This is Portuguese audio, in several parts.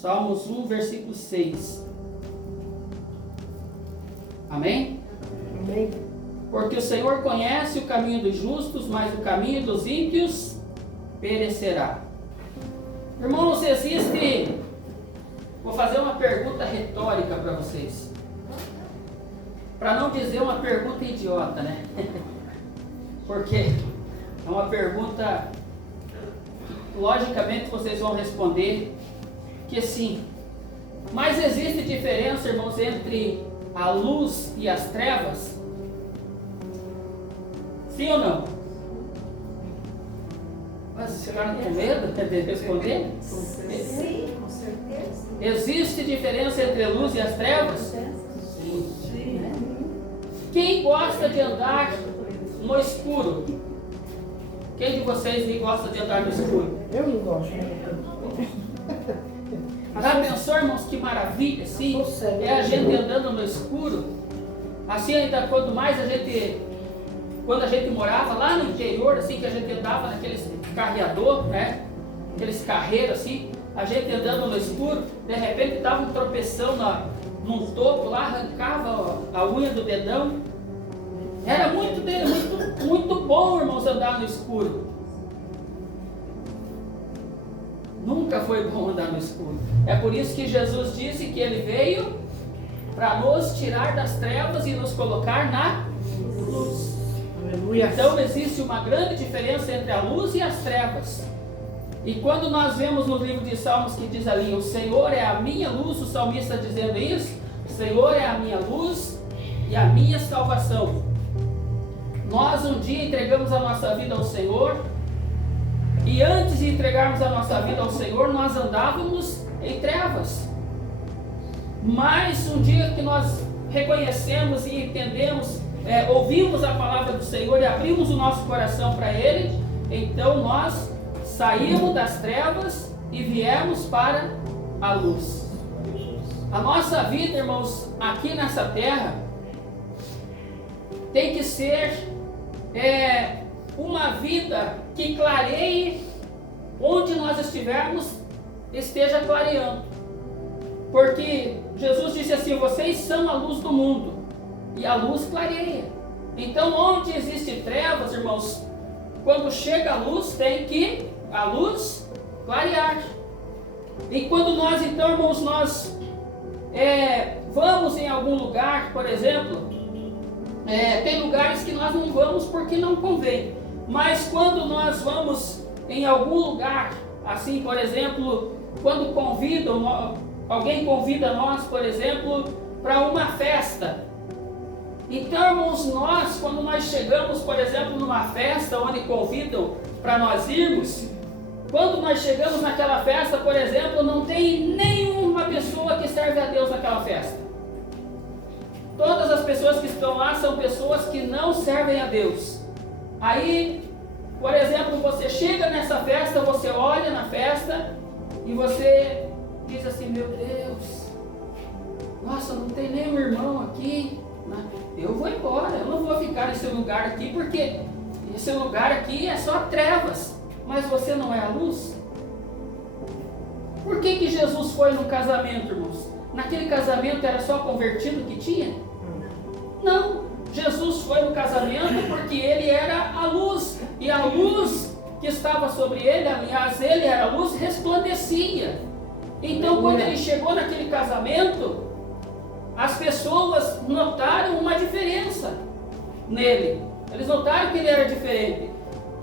Salmos 1, versículo 6. Amém? Amém. Porque o Senhor conhece o caminho dos justos, mas o caminho dos ímpios perecerá. Irmãos, existe... Vou fazer uma pergunta retórica para vocês. Para não dizer uma pergunta idiota, né? Porque é uma pergunta que, logicamente, vocês vão responder que sim. Mas existe diferença, irmãos, entre a luz e as trevas? Sim ou não? Mas vocês ficaram com medo de responder? Sim, com certeza. Existe diferença entre a luz e as trevas? Sim. Quem gosta de andar no escuro? Quem de vocês aí gosta de andar no escuro? Eu não gosto. Já pensou, irmãos, que maravilha, sim? É a gente andando no escuro. Assim, ainda quando mais quando a gente morava lá no interior, assim, que a gente andava naqueles carreador, né? Aqueles carreiros assim, a gente andando no escuro, de repente dava um tropeção num topo lá, arrancava a unha do dedão. Era muito bom, irmãos, andar no escuro. Nunca foi bom andar no escuro. É por isso que Jesus disse que Ele veio para nos tirar das trevas e nos colocar na luz. Aleluia. Então existe uma grande diferença entre a luz e as trevas. E quando nós vemos no livro de Salmos que diz ali, o Senhor é a minha luz, o salmista dizendo isso, o Senhor é a minha luz e a minha salvação. Nós um dia entregamos a nossa vida ao Senhor, e antes de entregarmos a nossa vida ao Senhor, nós andávamos em trevas. Mas um dia que nós reconhecemos e entendemos, ouvimos a palavra do Senhor e abrimos o nosso coração para Ele, então nós saímos das trevas e viemos para a luz. A nossa vida, irmãos, aqui nessa terra, tem que ser uma vida que clareie onde nós estivermos, esteja clareando. Porque Jesus disse assim, vocês são a luz do mundo, e a luz clareia. Então onde existe trevas, irmãos, quando chega a luz, tem que a luz clarear. E quando nós, então, irmãos, nós vamos em algum lugar, por exemplo, tem lugares que nós não vamos porque não convém. Mas quando nós vamos em algum lugar, assim, por exemplo, quando alguém convida nós, por exemplo, para uma festa. Então, irmãos, quando nós chegamos, por exemplo, numa festa onde convidam para nós irmos, quando nós chegamos naquela festa, por exemplo, não tem nenhuma pessoa que serve a Deus naquela festa. Todas as pessoas que estão lá são pessoas que não servem a Deus. Aí, por exemplo, você chega nessa festa, você olha na festa e você diz assim, meu Deus, nossa, não tem nenhum irmão aqui, eu vou embora, eu não vou ficar nesse lugar aqui, porque esse lugar aqui é só trevas, mas você não é a luz? Por que Jesus foi no casamento, irmãos? Naquele casamento era só convertido que tinha? Não, Jesus foi no casamento porque Ele era a luz, e a luz que estava sobre Ele, aliás, Ele era a luz, resplandecia. Então quando Ele chegou naquele casamento, as pessoas notaram uma diferença nele. Eles notaram que ele era diferente.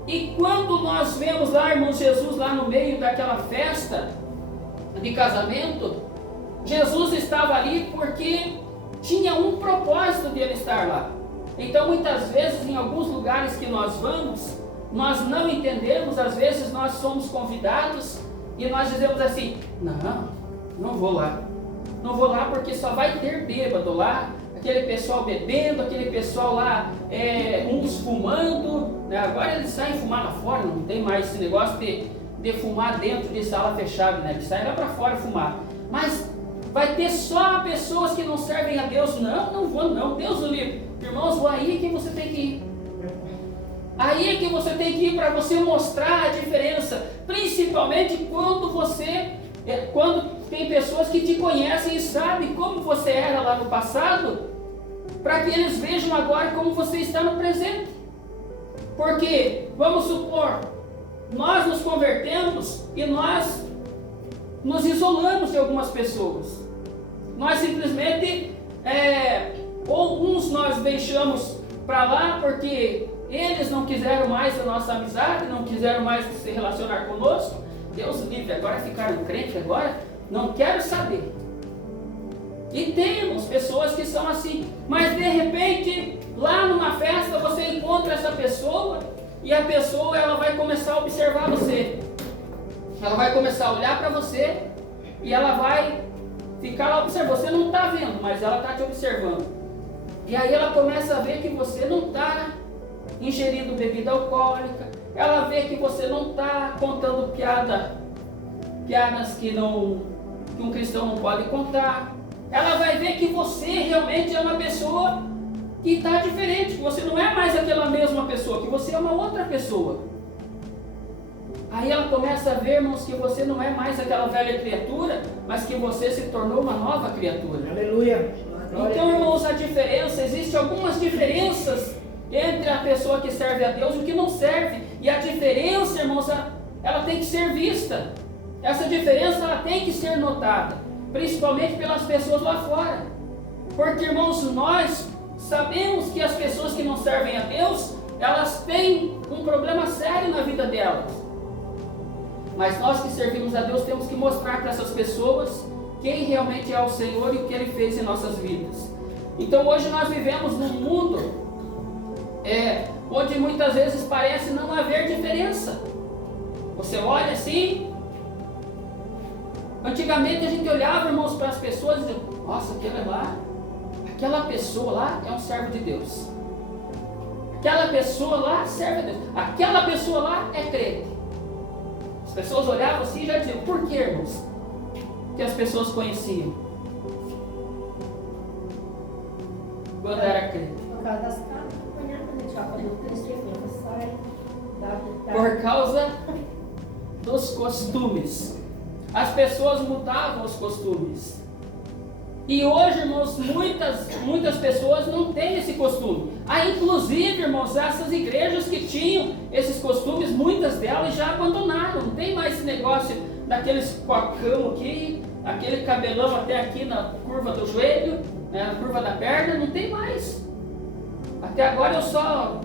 E quando nós vemos lá, irmãos, Jesus lá no meio daquela festa de casamento, Jesus estava ali porque tinha um propósito de ele estar lá. Então muitas vezes em alguns lugares que nós vamos, nós não entendemos, às vezes nós somos convidados e nós dizemos assim, não vou lá. Não vou lá porque só vai ter bêbado lá, aquele pessoal bebendo, aquele pessoal lá, uns fumando, né? Agora eles saem fumar lá fora, não tem mais esse negócio de fumar dentro de sala fechada, né? Eles saem lá para fora fumar. Mas vai ter só pessoas que não servem a Deus. Não vou não, Deus o livre. Irmãos, aí é que você tem que ir. Aí é que você tem que ir para você mostrar a diferença, principalmente quando tem pessoas que te conhecem e sabem como você era lá no passado, para que eles vejam agora como você está no presente. Porque, vamos supor, nós nos convertemos e nós nos isolamos de algumas pessoas. Nós simplesmente, ou uns nós deixamos para lá porque eles não quiseram mais a nossa amizade, não quiseram mais se relacionar conosco. Deus livre, agora ficaram crentes, agora não quero saber. E temos pessoas que são assim, mas de repente, lá numa festa você encontra essa pessoa e a pessoa ela vai começar a observar você. Ela vai começar a olhar para você e ela vai ficar lá observando. Você não está vendo, mas ela está te observando. E aí ela começa a ver que você não está ingerindo bebida alcoólica. Ela vê que você não está contando piadas que um cristão não pode contar. Ela vai ver que você realmente é uma pessoa que está diferente, que você não é mais aquela mesma pessoa, que você é uma outra pessoa. Aí ela começa a ver, irmãos, que você não é mais aquela velha criatura, mas que você se tornou uma nova criatura. Aleluia. Então, irmãos, existem algumas diferenças entre a pessoa que serve a Deus e o que não serve. E a diferença, irmãos, ela tem que ser vista. Essa diferença ela tem que ser notada, principalmente pelas pessoas lá fora. Porque, irmãos, nós sabemos que as pessoas que não servem a Deus, elas têm um problema sério na vida delas. Mas nós que servimos a Deus temos que mostrar para essas pessoas quem realmente é o Senhor e o que Ele fez em nossas vidas. Então hoje nós vivemos num mundo onde muitas vezes parece não haver diferença. Você olha assim, antigamente a gente olhava, irmãos, para as pessoas e dizia, nossa, aquela pessoa lá é um servo de Deus. Aquela pessoa lá serve a Deus. Aquela pessoa lá é crente. As pessoas olhavam assim e já diziam, por que, irmãos? Que as pessoas conheciam quando era crente. Por causa dos costumes. As pessoas mudavam os costumes. E hoje, irmãos, muitas pessoas não têm esse costume. Inclusive, irmãos, essas igrejas que tinham esses costumes, muitas delas já abandonaram. Não tem mais esse negócio daqueles cocão aqui, aquele cabelão até aqui na curva do joelho, na curva da perna, não tem mais. Até agora eu só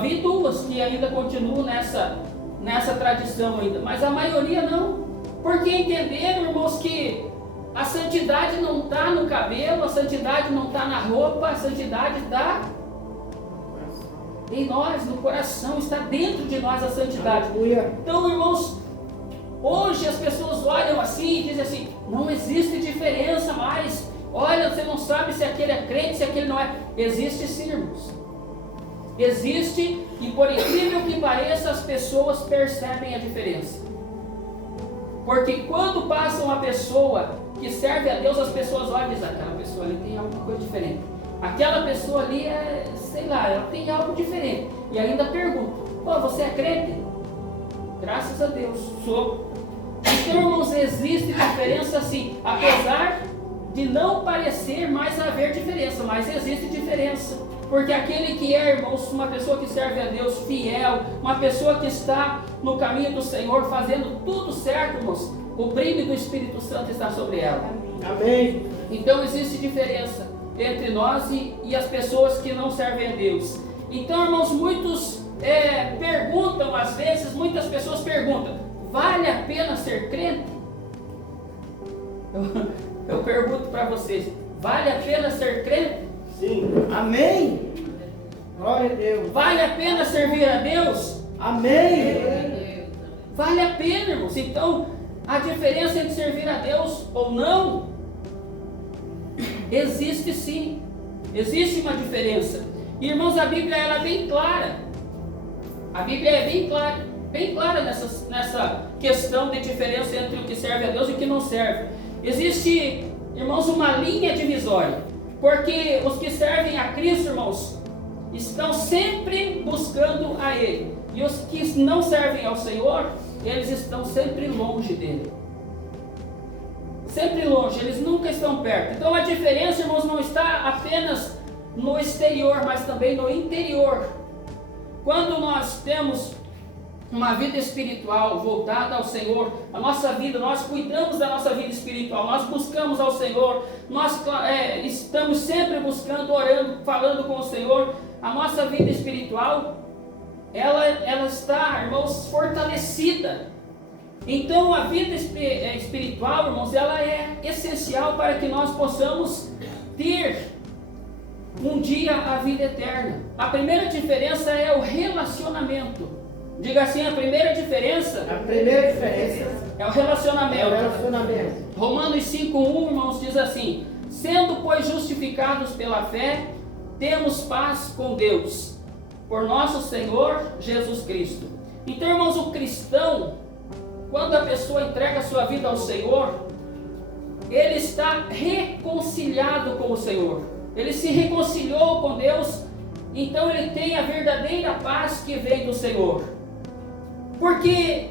vi duas que ainda continuam nessa tradição ainda, mas a maioria não. Porque entenderam, irmãos, que a santidade não está no cabelo, a santidade não está na roupa, a santidade está em nós, no coração, está dentro de nós a santidade. Então, irmãos, hoje as pessoas olham assim e dizem assim, não existe diferença mais. Olha, você não sabe se aquele é crente, se aquele não é. Existe sim, irmãos. Existe, e por incrível que pareça, as pessoas percebem a diferença. Porque quando passa uma pessoa que serve a Deus, as pessoas olham e dizem, aquela pessoa ali tem alguma coisa diferente. Aquela pessoa ali sei lá, ela tem algo diferente. E ainda perguntam, você é crente? Graças a Deus, sou. Então, irmãos, existe diferença sim, apesar de não parecer mais haver diferença, mas existe diferença. Porque aquele que é, irmãos, uma pessoa que serve a Deus fiel, uma pessoa que está no caminho do Senhor, fazendo tudo certo, irmãos, o brilho do Espírito Santo está sobre ela. Amém. Então existe diferença entre nós e as pessoas que não servem a Deus. Então, irmãos, muitos perguntam, às vezes, muitas pessoas perguntam, vale a pena ser crente? Eu pergunto para vocês, vale a pena ser crente? Sim. Amém. Glória a Deus. Vale a pena servir a Deus? Amém. Vale a pena, irmãos. Então, a diferença entre servir a Deus ou não, existe sim. Existe uma diferença. Irmãos, a Bíblia ela é bem clara. A Bíblia é bem clara nessa questão de diferença entre o que serve a Deus e o que não serve. Existe, irmãos, uma linha divisória. Porque os que servem a Cristo, irmãos, estão sempre buscando a Ele. E os que não servem ao Senhor, eles estão sempre longe dele. sempre longe, eles nunca estão perto. Então a diferença, irmãos, não está apenas no exterior, mas também no interior. Quando nós temos uma vida espiritual voltada ao Senhor, a nossa vida, nós cuidamos da nossa vida espiritual, nós buscamos ao Senhor, nós estamos sempre buscando, orando, falando com o Senhor. A nossa vida espiritual, ela está, irmãos, fortalecida. Então a vida espiritual, irmãos, ela é essencial para que nós possamos ter um dia a vida eterna. A primeira diferença é o relacionamento. Diga assim, a primeira diferença é o relacionamento. Romanos 5:1, irmãos, diz assim: sendo, pois, justificados pela fé, temos paz com Deus, por nosso Senhor Jesus Cristo. Então, irmãos, o cristão, quando a pessoa entrega a sua vida ao Senhor, ele está reconciliado com o Senhor. Ele se reconciliou com Deus, então ele tem a verdadeira paz que vem do Senhor. Porque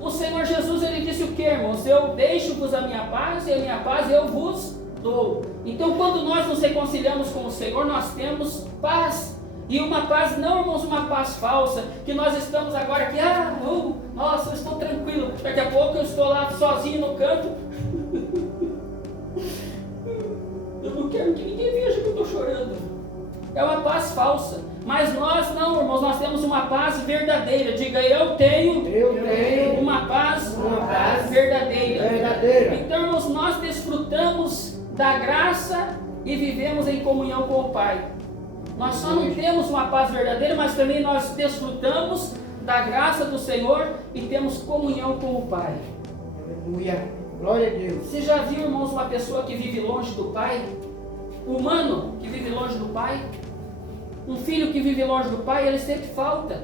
o Senhor Jesus, ele disse o que, irmãos? Eu deixo-vos a minha paz e a minha paz eu vos dou. Então, quando nós nos reconciliamos com o Senhor, nós temos paz. E uma paz, não, irmãos, uma paz falsa, que nós estamos agora aqui, nossa, eu estou tranquilo. Daqui a pouco eu estou lá sozinho no canto. Eu não quero que ninguém veja que eu estou chorando. É uma paz falsa. Mas nós não, irmãos, nós temos uma paz verdadeira. Diga, eu tenho uma paz verdadeira. Então, irmãos, nós desfrutamos da graça e vivemos em comunhão com o Pai. Nós só não temos uma paz verdadeira, mas também nós desfrutamos da graça do Senhor e temos comunhão com o Pai. Aleluia. Glória a Deus. Você já viu, irmãos, uma pessoa que vive longe do Pai? Humano que vive longe do Pai? Um filho que vive longe do Pai, ele sente falta.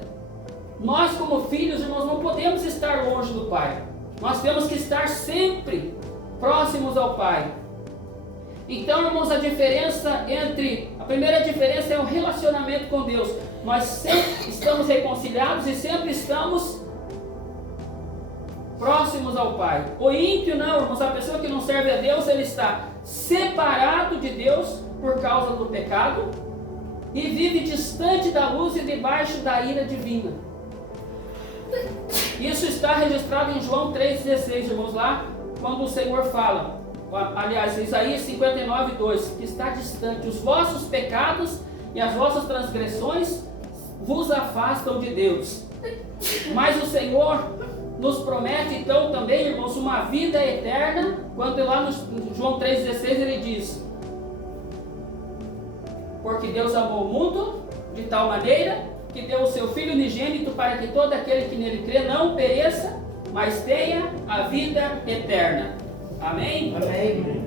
Nós, como filhos, irmãos, não podemos estar longe do Pai. Nós temos que estar sempre próximos ao Pai. Então, irmãos, a primeira diferença é o relacionamento com Deus. Nós sempre estamos reconciliados e sempre estamos próximos ao Pai. O ímpio não, irmãos, a pessoa que não serve a Deus, ele está separado de Deus por causa do pecado e vive distante da luz e debaixo da ira divina. Isso está registrado em João 3,16, irmãos, lá quando o Senhor fala, aliás, Isaías 59:2, que está distante, os vossos pecados e as vossas transgressões vos afastam de Deus. Mas o Senhor nos promete então também, irmãos, uma vida eterna, quando lá no João 3,16 ele diz: porque Deus amou o mundo de tal maneira que deu o seu Filho unigênito para que todo aquele que nele crê não pereça, mas tenha a vida eterna. Amém? Amém.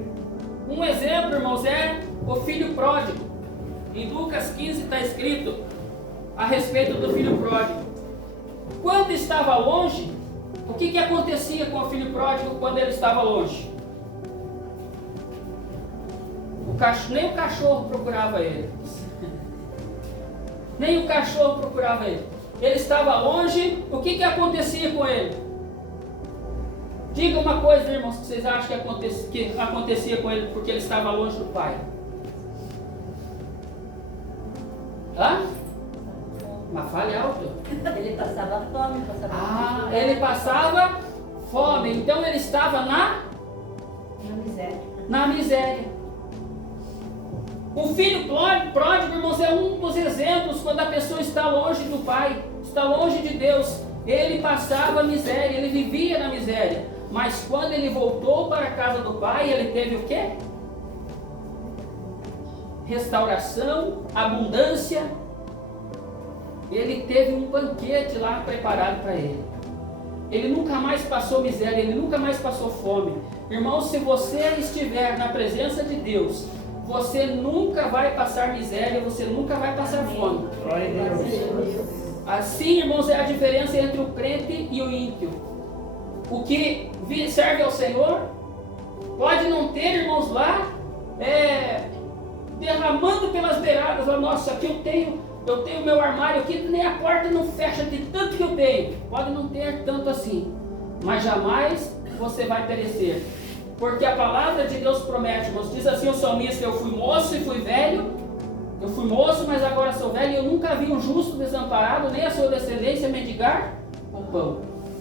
Um exemplo, irmãos, é o filho pródigo. Em Lucas 15 está escrito a respeito do filho pródigo. Quando estava longe, o que acontecia com o filho pródigo quando ele estava longe? Nem o cachorro procurava ele. Nem o cachorro procurava ele. Ele estava longe, o que acontecia com ele? Diga uma coisa, irmãos, que vocês acham que acontecia com ele porque ele estava longe do Pai. Hã? Uma falha alto. Ele passava fome, ele passava fome. Então ele estava na miséria. O filho pródigo, irmãos, é um dos exemplos quando a pessoa está longe do Pai, está longe de Deus. Ele passava miséria, ele vivia na miséria. Mas quando ele voltou para a casa do Pai, ele teve o quê? Restauração, abundância. Ele teve um banquete lá preparado para ele. Ele nunca mais passou miséria, ele nunca mais passou fome. Irmão, se você estiver na presença de Deus, você nunca vai passar miséria, você nunca vai passar fome. Glória a Deus. Assim, irmãos, é a diferença entre o crente e o ímpio. O que serve ao Senhor pode não ter, irmãos, lá derramando pelas beiradas. Nossa, aqui eu tenho meu armário aqui, nem a porta não fecha de tanto que eu tenho. Pode não ter tanto assim, mas jamais você vai perecer. Porque a palavra de Deus promete, irmãos, diz assim o salmista: eu fui moço e fui velho, eu fui moço, mas agora sou velho, e eu nunca vi um justo desamparado, nem a sua descendência mendigar o pão.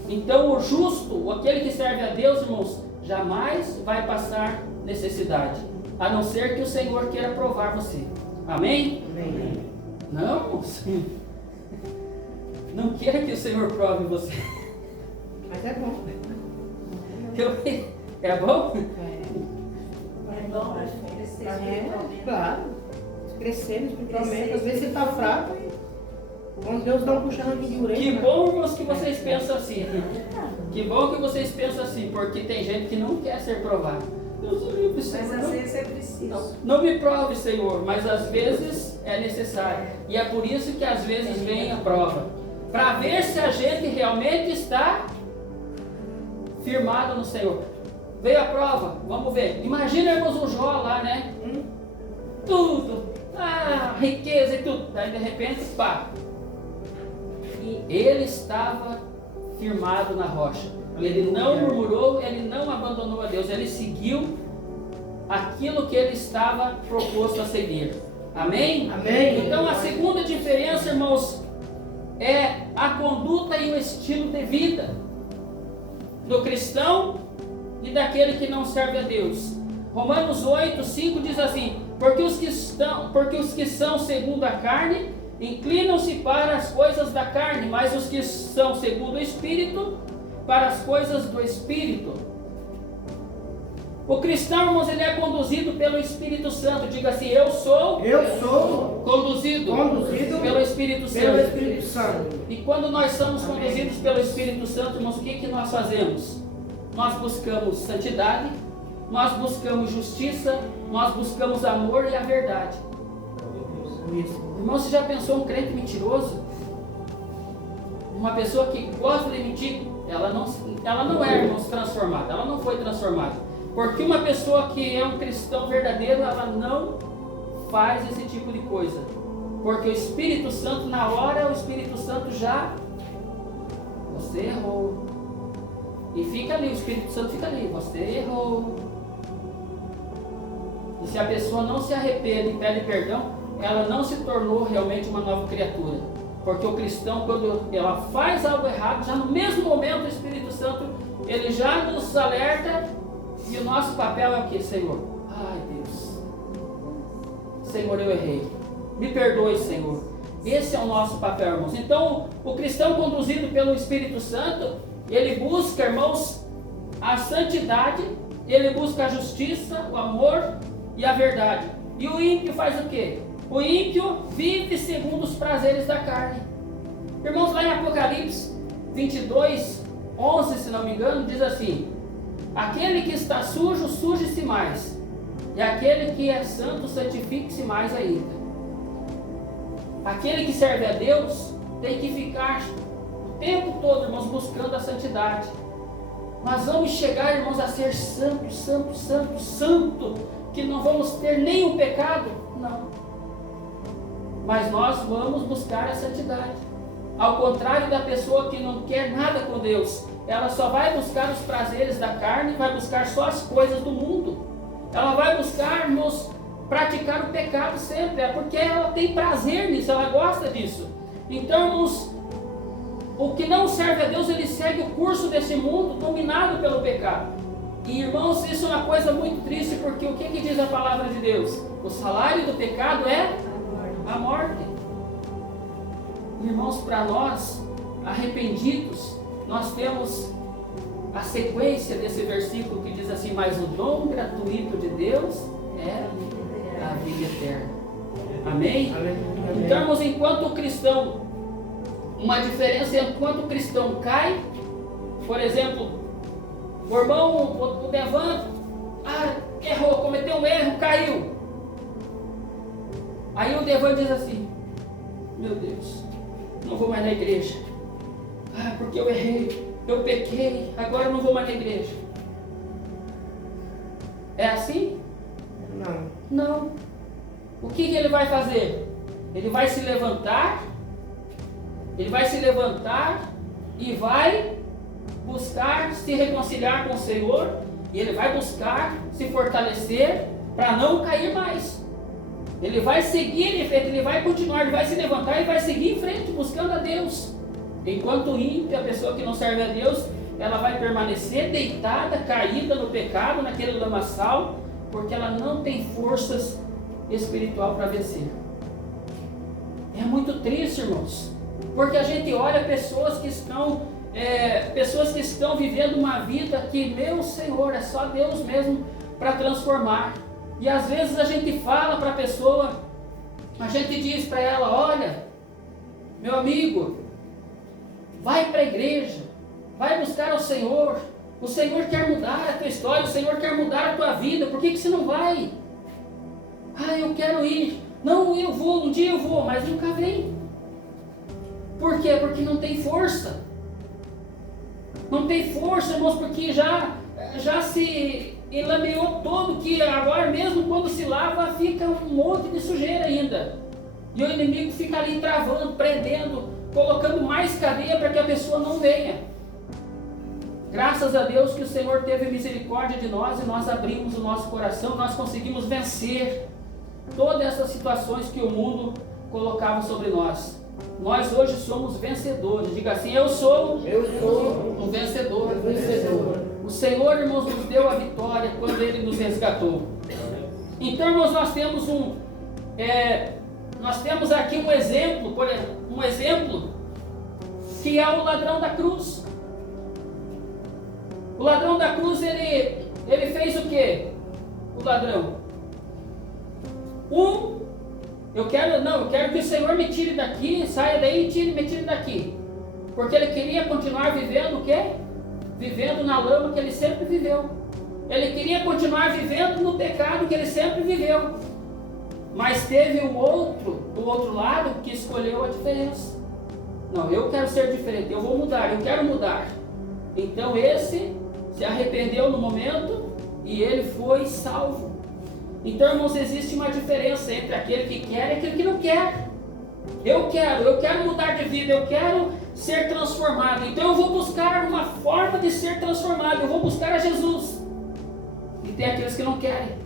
Então o justo, aquele que serve a Deus, irmãos, jamais vai passar necessidade, a não ser que o Senhor queira provar você. Amém? Amém. Não, não quero que o Senhor prove você. Mas é bom. É bom? É bom para crescer espiritualmente. Claro. Crescendo espiritualmente. Às vezes você está fraco e quando Deus dá um puxão aqui de orelha. Que bom, irmãos, que vocês pensam assim. Que bom que vocês pensam assim, porque tem gente que não quer ser provado. Deus o livre, Senhor. Mas às vezes é preciso. Não me prove, Senhor, mas às vezes é necessário. E é por isso que às vezes vem a prova. Para ver se a gente realmente está firmado no Senhor. Veio a prova, vamos ver. Imagina, irmãos, o Jó lá, né? Tudo, riqueza e tudo. Daí de repente, pá. E ele estava firmado na rocha. Ele não murmurou, ele não abandonou a Deus. Ele seguiu aquilo que ele estava proposto a seguir. Amém? Amém. Então a segunda diferença, irmãos, é a conduta e o estilo de vida do cristão e daquele que não serve a Deus. Romanos 8:5 diz assim: porque os que são segundo a carne inclinam-se para as coisas da carne, mas os que são segundo o Espírito, para as coisas do Espírito. O cristão, irmãos, ele é conduzido pelo Espírito Santo. Diga assim: eu sou conduzido pelo Espírito Santo. E quando nós somos conduzidos pelo Espírito Santo, irmãos, o que nós fazemos? Nós buscamos santidade, nós buscamos justiça, nós buscamos amor e a verdade. Irmão, você já pensou um crente mentiroso? Uma pessoa que gosta de mentir, ela não é, irmãos, transformada, ela não foi transformada. Porque uma pessoa que é um cristão verdadeiro, ela não faz esse tipo de coisa. Porque o Espírito Santo, na hora, o Espírito Santo já... Você errou. E fica ali, o Espírito Santo fica ali. Você errou. E se a pessoa não se arrepende e pede perdão, ela não se tornou realmente uma nova criatura. Porque o cristão, quando ela faz algo errado, já no mesmo momento o Espírito Santo, ele já nos alerta. E o nosso papel é o que, Senhor? Ai, Deus. Senhor, eu errei. Me perdoe, Senhor. Esse é o nosso papel, irmãos. Então, o cristão conduzido pelo Espírito Santo, ele busca, irmãos, a santidade, ele busca a justiça, o amor e a verdade. E o ímpio faz o quê? O ímpio vive segundo os prazeres da carne. Irmãos, lá em Apocalipse 22:11, se não me engano, diz assim: aquele que está sujo, suje-se mais, e aquele que é santo, santifique-se mais ainda. Aquele que serve a Deus tem que ficar o tempo todo, irmãos, buscando a santidade. Nós vamos chegar, irmãos, a ser santo, santo, santo, santo, que não vamos ter nenhum pecado? Não. Mas nós vamos buscar a santidade. Ao contrário da pessoa que não quer nada com Deus, ela só vai buscar os prazeres da carne, vai buscar só as coisas do mundo. Ela vai buscar, irmãos, praticar o pecado sempre, é porque ela tem prazer nisso, ela gosta disso. Então, irmãos, o que não serve a Deus, ele segue o curso desse mundo dominado pelo pecado. E, irmãos, isso é uma coisa muito triste, porque o que diz a palavra de Deus? O salário do pecado é a morte. Irmãos, para nós, arrependidos, nós temos a sequência desse versículo que diz assim: mas o dom gratuito de Deus é a vida eterna. Amém? Então, irmãos, enquanto o cristão, uma diferença enquanto o cristão cai, por exemplo, o irmão, o Devan, errou, cometeu um erro, caiu. Aí o Devan diz assim: meu Deus, não vou mais na igreja. Porque eu errei, eu pequei, agora eu não vou mais na igreja. É assim? Não. O que ele vai fazer? Ele vai se levantar, e vai buscar se reconciliar com o Senhor, E ele vai buscar se fortalecer para não cair mais. Ele vai seguir em frente, ele vai continuar, ele vai se levantar e vai seguir em frente, buscando a Deus. Enquanto o ímpio, a pessoa que não serve a Deus, ela vai permanecer deitada, caída no pecado, naquele lamaçal, porque ela não tem forças espiritual para vencer. É muito triste, irmãos, porque a gente olha pessoas que estão vivendo uma vida que, meu Senhor, é só Deus mesmo para transformar. E às vezes a gente fala para a pessoa, a gente diz para ela: olha, meu amigo, vai para a igreja, vai buscar o Senhor quer mudar a tua história, o Senhor quer mudar a tua vida, por que você não vai? Ah, eu quero ir, não, eu vou, um dia eu vou, mas nunca vem. Por quê? Porque não tem força. Não tem força, irmãos, porque já se enlameou todo, que agora mesmo quando se lava fica um monte de sujeira ainda. E o inimigo fica ali travando, prendendo, colocando mais cadeia para que a pessoa não venha. Graças a Deus que o Senhor teve misericórdia de nós e nós abrimos o nosso coração, nós conseguimos vencer todas essas situações que o mundo colocava sobre nós. Nós hoje somos vencedores. Diga assim: eu sou um vencedor. O Senhor, irmãos, nos deu a vitória quando Ele nos resgatou. Então, irmãos, nós temos aqui um exemplo, que é o ladrão da cruz. O ladrão da cruz, ele fez o quê? O ladrão. Eu quero que o Senhor me tire daqui, saia daí e me tire daqui. Porque ele queria continuar vivendo o quê? Vivendo na lama que ele sempre viveu. Ele queria continuar vivendo no pecado que ele sempre viveu. Mas teve do outro lado, que escolheu a diferença. Não, eu quero ser diferente, eu vou mudar, eu quero mudar. Então esse se arrependeu no momento e ele foi salvo. Então, irmãos, existe uma diferença entre aquele que quer e aquele que não quer. Eu quero mudar de vida, eu quero ser transformado. Então eu vou buscar uma forma de ser transformado, eu vou buscar a Jesus. E tem aqueles que não querem.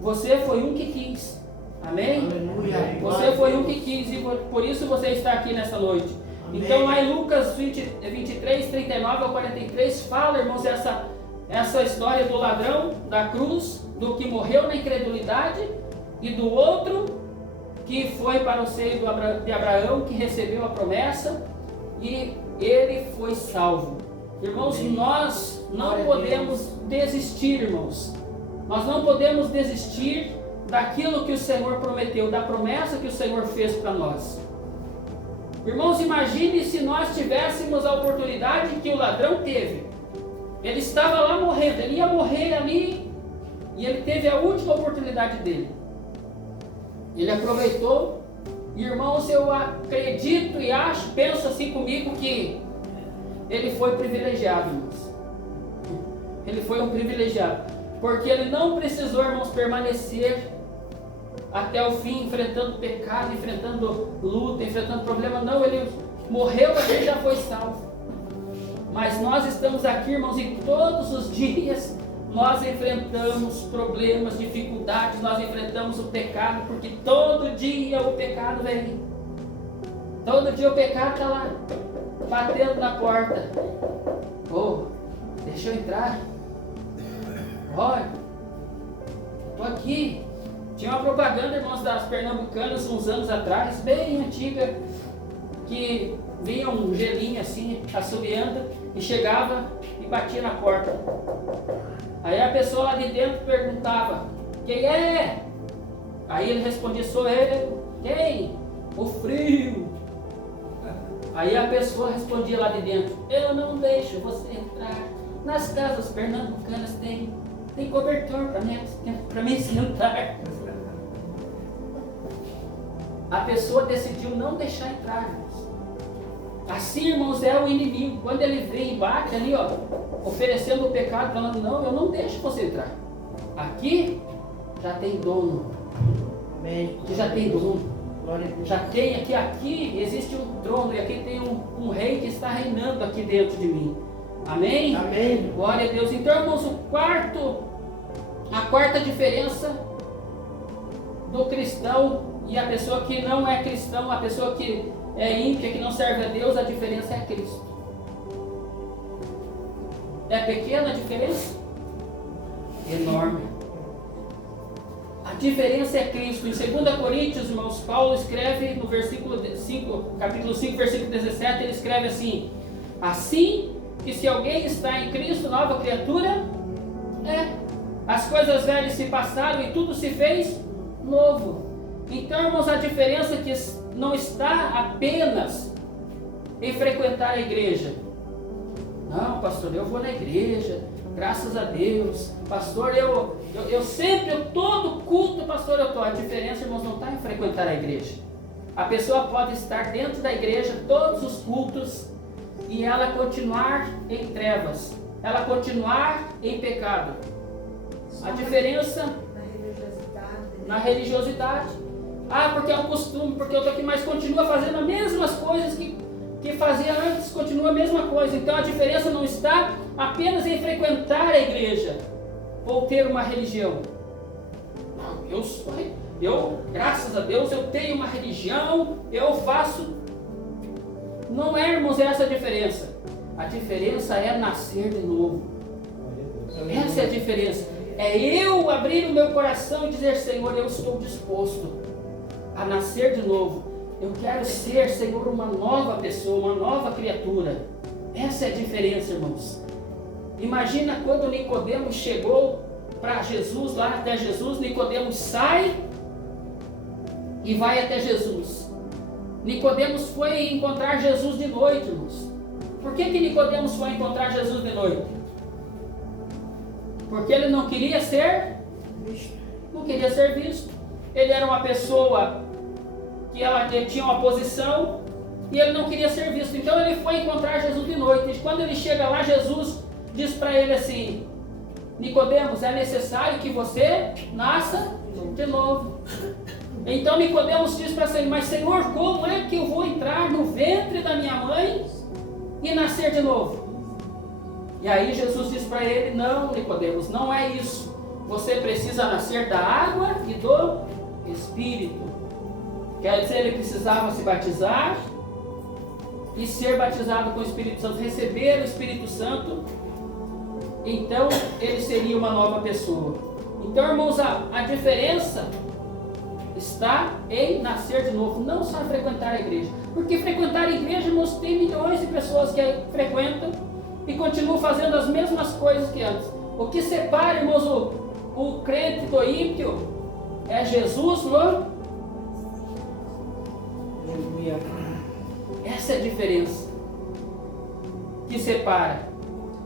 Você foi um que quis. Amém? Aleluia. Você foi um que quis e por isso você está aqui nessa noite. Amém. Então lá em Lucas 23, 39 ao 43 fala, irmãos, essa história do ladrão da cruz, do que morreu na incredulidade e do outro que foi para o seio de Abraão, que recebeu a promessa e ele foi salvo. Irmãos, nós não podemos desistir, irmãos. Nós não podemos desistir daquilo que o Senhor prometeu, da promessa que o Senhor fez para nós. Irmãos, imagine se nós tivéssemos a oportunidade que o ladrão teve. Ele estava lá morrendo, ele ia morrer ali e ele teve a última oportunidade dele. Ele aproveitou. Irmãos, eu acredito e penso assim comigo que ele foi privilegiado, irmãos. Ele foi um privilegiado, porque ele não precisou, irmãos, permanecer até o fim, enfrentando pecado, enfrentando luta, enfrentando problema. Não, ele morreu, mas ele já foi salvo. Mas nós estamos aqui, irmãos, e todos os dias nós enfrentamos problemas, dificuldades, nós enfrentamos o pecado, porque todo dia o pecado vem. Todo dia o pecado está lá, batendo na porta. Deixa eu entrar. Olha, estou aqui. Tinha uma propaganda, irmãos, das pernambucanas uns anos atrás, bem antiga, que vinha um gelinho assim, assobiando, e chegava e batia na porta. Aí a pessoa lá de dentro perguntava: quem é? Aí ele respondia: sou eu. Quem? O frio. Aí a pessoa respondia lá de dentro: eu não deixo você entrar. Nas casas pernambucanas tem cobertor para me sentar. A pessoa decidiu não deixar entrar, irmãos. Assim, irmãos, é o inimigo. Quando ele vem e bate ali, oferecendo o pecado, falando: não, eu não deixo você entrar. Aqui já tem dono. Amém. Aqui já tem dono. Já tem aqui existe um trono, e aqui tem um rei que está reinando aqui dentro de mim. Amém? Amém. Glória a Deus. Então, irmãos, a quarta diferença do cristão e a pessoa que não é cristão, a pessoa que é ímpia, que não serve a Deus, a diferença é Cristo. É pequena a diferença? Enorme. A diferença é Cristo. Em 2 Coríntios, irmãos, Paulo escreve no versículo 5, capítulo 5, versículo 17, ele escreve assim: assim que se alguém está em Cristo, nova criatura é. As coisas velhas se passaram e tudo se fez novo. Então, irmãos, a diferença é que não está apenas em frequentar a igreja. Não, pastor, eu vou na igreja, graças a Deus. Pastor, eu todo culto, pastor, eu estou. A diferença, irmãos, não está em frequentar a igreja. A pessoa pode estar dentro da igreja, todos os cultos, e ela continuar em trevas, ela continuar em pecado. A diferença na religiosidade. Ah, porque é um costume, porque eu estou aqui, mas continua fazendo as mesmas coisas que fazia antes, continua a mesma coisa. Então a diferença não está apenas em frequentar a igreja ou ter uma religião. Não, eu, graças a Deus, eu tenho uma religião, eu faço. Não é, irmãos, essa a diferença. A diferença é nascer de novo. Essa é a diferença. É eu abrir o meu coração e dizer: Senhor, eu estou disposto a nascer de novo. Eu quero ser, Senhor, uma nova pessoa, uma nova criatura. Essa é a diferença, irmãos. Imagina quando Nicodemos chegou para Jesus, lá até Jesus. Nicodemos sai e vai até Jesus. Nicodemos foi encontrar Jesus de noite, irmãos. Por que Nicodemos foi encontrar Jesus de noite? Porque ele não queria ser visto. Ele era uma pessoa que ele tinha uma posição e ele não queria ser visto. Então ele foi encontrar Jesus de noite. E quando ele chega lá, Jesus diz para ele assim: Nicodemos, é necessário que você nasça de novo. Então Nicodemos diz para ele: mas Senhor, como é que eu vou entrar no ventre da minha mãe e nascer de novo? E aí Jesus diz para ele: não, Nicodemos, não é isso. Você precisa nascer da água e do Espírito. Quer dizer, ele precisava se batizar e ser batizado com o Espírito Santo, receber o Espírito Santo. Então ele seria uma nova pessoa. Então, irmãos, a diferença está em nascer de novo, não só frequentar a igreja. Porque frequentar a igreja, irmãos, tem milhões de pessoas que frequentam e continuam fazendo as mesmas coisas que antes. O que separa, irmãos, o crente do ímpio é Jesus, não? Essa é a diferença que separa.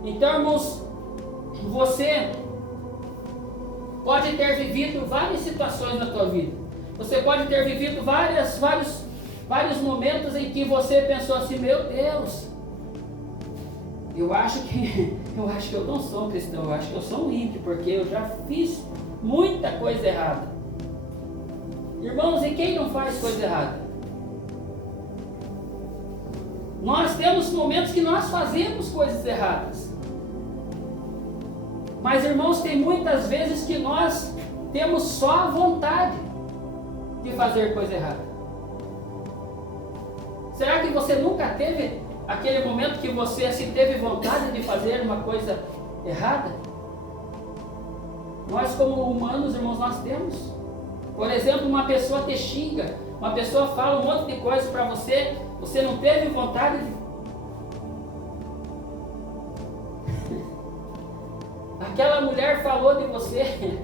Então, irmãos, você pode ter vivido várias situações na tua vida. Você pode ter vivido vários momentos em que você pensou assim: meu Deus, eu acho que eu não sou um cristão, eu acho que eu sou um ímpio, porque eu já fiz muita coisa errada. Irmãos, e quem não faz coisa errada? Nós temos momentos que nós fazemos coisas erradas. Mas, irmãos, tem muitas vezes que nós temos só a vontade de fazer coisa errada. Será que você nunca teve aquele momento que você assim, teve vontade de fazer uma coisa errada? Nós, como humanos, irmãos, nós temos. Por exemplo, uma pessoa te xinga, uma pessoa fala um monte de coisa para você, você não teve vontade de... Aquela mulher falou de você,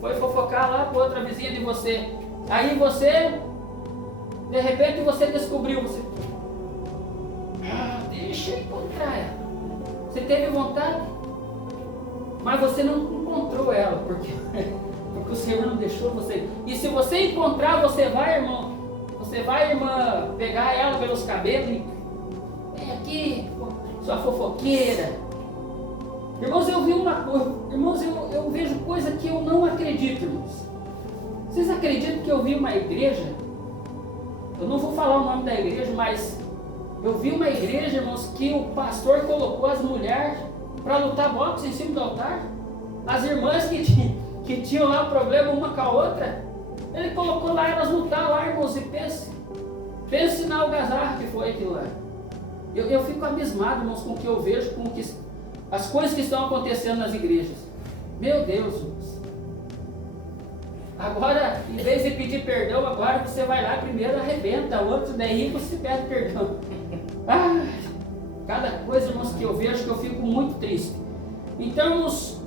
foi fofocar lá com outra vizinha de você. Aí você, de repente você descobriu, deixa eu encontrar ela. Você teve vontade, mas você não encontrou ela, porque o Senhor não deixou você. E se você encontrar, você vai, irmão, irmã, pegar ela pelos cabelos e vem aqui, sua fofoqueira. Irmãos, eu vi uma coisa, irmãos, eu vejo coisa que eu não acredito, irmãos. Vocês acreditam que eu vi uma igreja? Eu não vou falar o nome da igreja, mas Eu vi uma igreja, irmãos, que o pastor colocou as mulheres para lutar boxe em cima do altar. As irmãs que tinham lá o problema uma com a outra, ele colocou lá elas lutar lá, irmãos, e pense na algazarra que foi aquilo lá. Eu fico abismado, irmãos, com o que eu vejo, com as coisas que estão acontecendo nas igrejas. Meu Deus, irmãos. Agora, em vez de pedir perdão, agora você vai lá primeiro arrebenta, o outro daí você pede perdão. Ah, cada coisa, irmãos, que eu vejo que eu fico muito triste. Então, irmãos,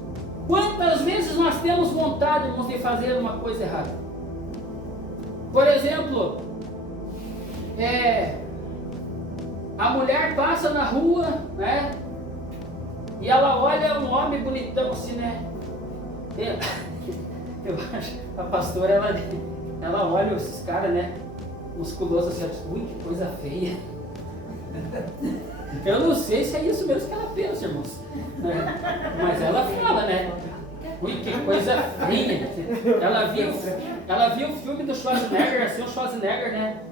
quantas vezes nós temos vontade, irmãos, de fazer uma coisa errada? Por exemplo, a mulher passa na rua, né? E ela olha um homem bonitão assim, né? Eu acho que a pastora, ela olha esses caras, né? Musculosos assim, ui, que coisa feia. Eu não sei se é isso mesmo que ela pensa, irmãos. Mas ela fala, né? Ui, que coisa feia. Ela viu o filme do Schwarzenegger, assim, o Schwarzenegger, né?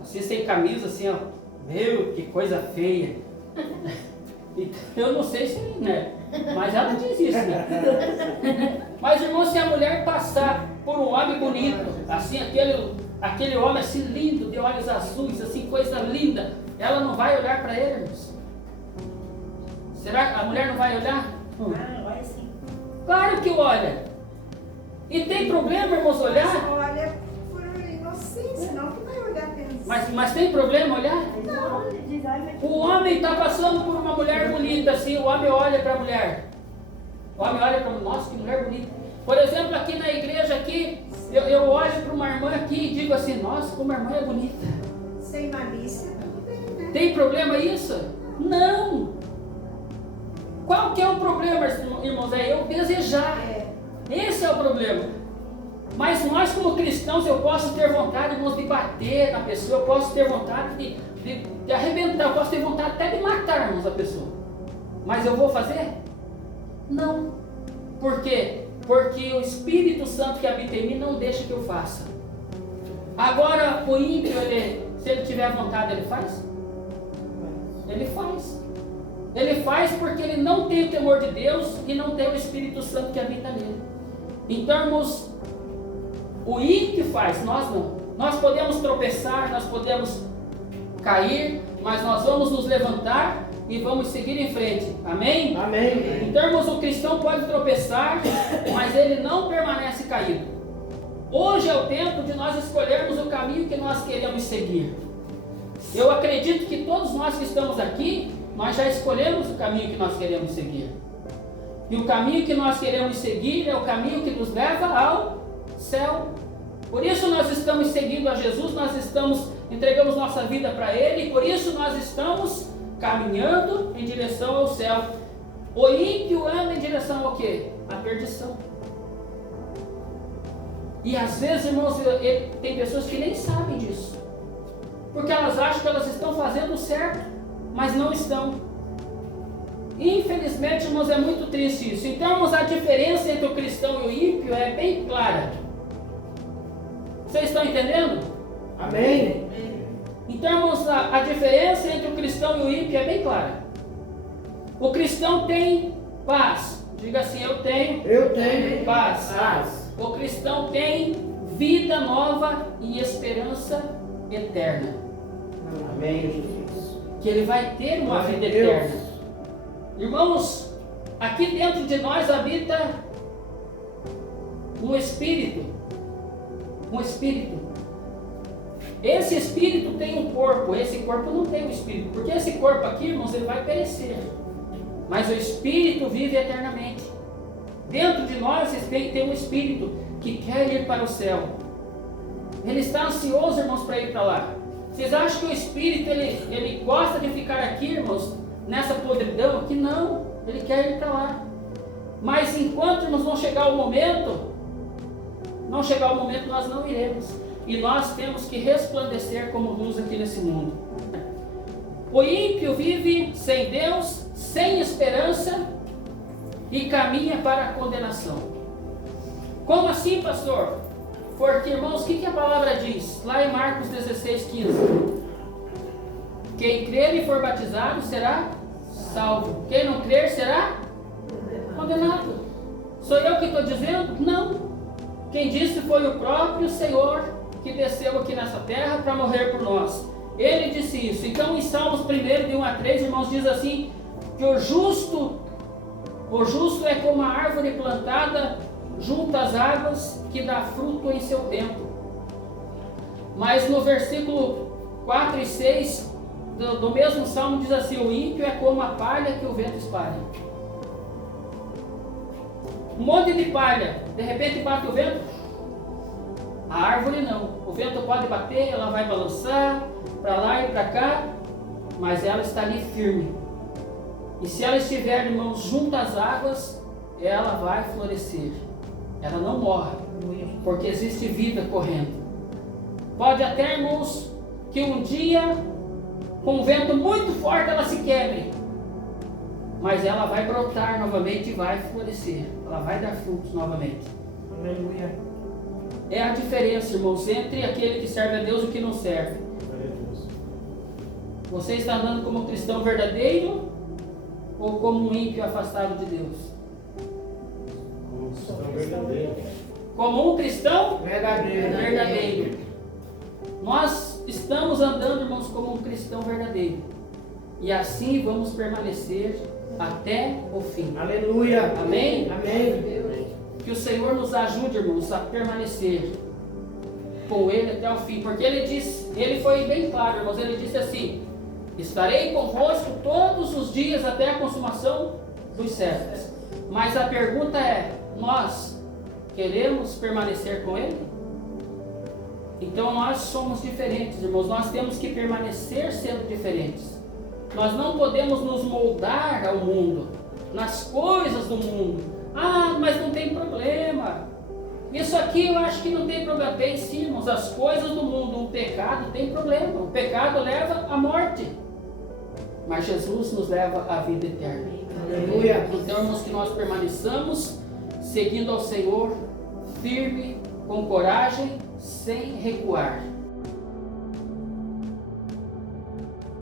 Assim, sem camisa, assim, ó. Meu, que coisa feia. Eu não sei se, né? Mas ela diz isso, né? Mas, irmão, se a mulher passar por um homem bonito, assim, aquele homem assim lindo, de olhos azuis, assim, coisa linda, ela não vai olhar para ele, irmãos? Será que a mulher não vai olhar? Olha sim. Claro que olha. E tem problema, irmãos, olhar? Olha por inocência, não que vai olhar pensando. Mas tem problema olhar? Não, ele diz, ai, O homem está passando por uma mulher bonita, assim, o homem olha para a mulher. O homem olha para, nossa, que mulher bonita. Por exemplo, aqui na igreja, aqui, eu olho para uma irmã aqui e digo assim, nossa, como a irmã é bonita. sem malícia, tudo bem, né? Tem problema isso? Não. Qual que é o problema, irmãos? É eu desejar. Esse é o problema. Mas nós, como cristãos, eu posso ter vontade, irmãos, de bater na pessoa, eu posso ter vontade de arrebentar, eu posso ter vontade até de matar, irmãos, a pessoa. Mas eu vou fazer? Não. Por quê? Porque o Espírito Santo que habita em mim não deixa que eu faça. Agora, o ímpio, se ele tiver vontade, ele faz? Ele faz. Ele faz porque ele não tem o temor de Deus e não tem o Espírito Santo que habita nele. Então, irmãos, o ímpio faz, nós não. Nós podemos tropeçar, nós podemos cair, mas nós vamos nos levantar e vamos seguir em frente. Amém? Amém. Então, irmãos, o cristão pode tropeçar, mas ele não permanece caído. Hoje é o tempo de nós escolhermos o caminho que nós queremos seguir. Eu acredito que todos nós que estamos aqui, nós já escolhemos o caminho que nós queremos seguir. E o caminho que nós queremos seguir é o caminho que nos leva ao céu. Por isso nós estamos seguindo a Jesus, nós entregamos nossa vida para Ele, e por isso nós estamos caminhando em direção ao céu. O ímpio anda em direção ao quê? À perdição. E às vezes, irmãos, tem pessoas que nem sabem disso, porque elas acham que elas estão fazendo o certo, mas não estão. Infelizmente, irmãos, é muito triste isso. Então, irmãos, a diferença entre o cristão e o ímpio é bem clara. Vocês estão entendendo? Amém. Então, irmãos, a diferença entre o cristão e o ímpio é bem clara. O cristão tem paz. Diga assim, eu tenho paz. O cristão tem vida nova e esperança eterna. Amém, Jesus. Que ele vai ter uma vida eterna. Irmãos, aqui dentro de nós habita um espírito. Um espírito. Esse espírito tem um corpo, esse corpo não tem um espírito. Porque esse corpo aqui, irmãos, ele vai perecer. Mas o espírito vive eternamente. Dentro de nós tem um espírito que quer ir para o céu. Ele está ansioso, irmãos, para ir para lá. Vocês acham que o espírito ele gosta de ficar aqui, irmãos, nessa podridão aqui? Não, ele quer ir para lá. Mas enquanto, irmãos, não chegar o momento, nós não iremos. E nós temos que resplandecer como luz aqui nesse mundo. O ímpio vive sem Deus, sem esperança e caminha para a condenação. Como assim, pastor? Porque, irmãos, o que a palavra diz? Lá em Marcos 16:15. Quem crer e for batizado será salvo. Quem não crer será condenado. Sou eu que estou dizendo? Não. Quem disse foi o próprio Senhor que desceu aqui nessa terra para morrer por nós. Ele disse isso. Então em Salmos 1, de 1 a 3, irmãos, diz assim, que o justo é como a árvore plantada junto às águas, que dá fruto em seu tempo. Mas no versículo 4 e 6 do mesmo salmo diz assim, o ímpio é como a palha que o vento espalha. Um monte de palha, de repente bate o vento. A árvore não. O vento pode bater, ela vai balançar para lá e para cá, mas ela está ali firme. E se ela estiver, irmãos, junto às águas, ela vai florescer. Ela não morre, porque existe vida correndo. Pode até, irmãos, que um dia, com um vento muito forte, ela se quebre. Mas ela vai brotar novamente e vai florescer. Ela vai dar frutos novamente. Aleluia. É a diferença, irmãos, entre aquele que serve a Deus e o que não serve. Você está andando como um cristão verdadeiro ou como um ímpio afastado de Deus? Como cristão verdadeiro. Como um cristão Verdadeiro. Nós estamos andando, irmãos, como um cristão verdadeiro. E assim vamos permanecer até o fim. Aleluia. Amém? Amém. Que o Senhor nos ajude, irmãos, a permanecer com Ele até o fim. Porque Ele foi bem claro, irmãos. Ele disse assim, estarei convosco todos os dias até a consumação dos séculos. Mas a pergunta é, nós queremos permanecer com Ele? Então nós somos diferentes, irmãos. Nós temos que permanecer sendo diferentes. Nós não podemos nos moldar ao mundo, nas coisas do mundo. Ah, mas não tem problema. Isso aqui eu acho que não tem problema. Tem sim, irmãos. As coisas do mundo, o pecado tem problema. O pecado leva à morte. Mas Jesus nos leva à vida eterna. Aleluia. Então, irmãos, que nós permaneçamos seguindo ao Senhor, firme, com coragem, sem recuar.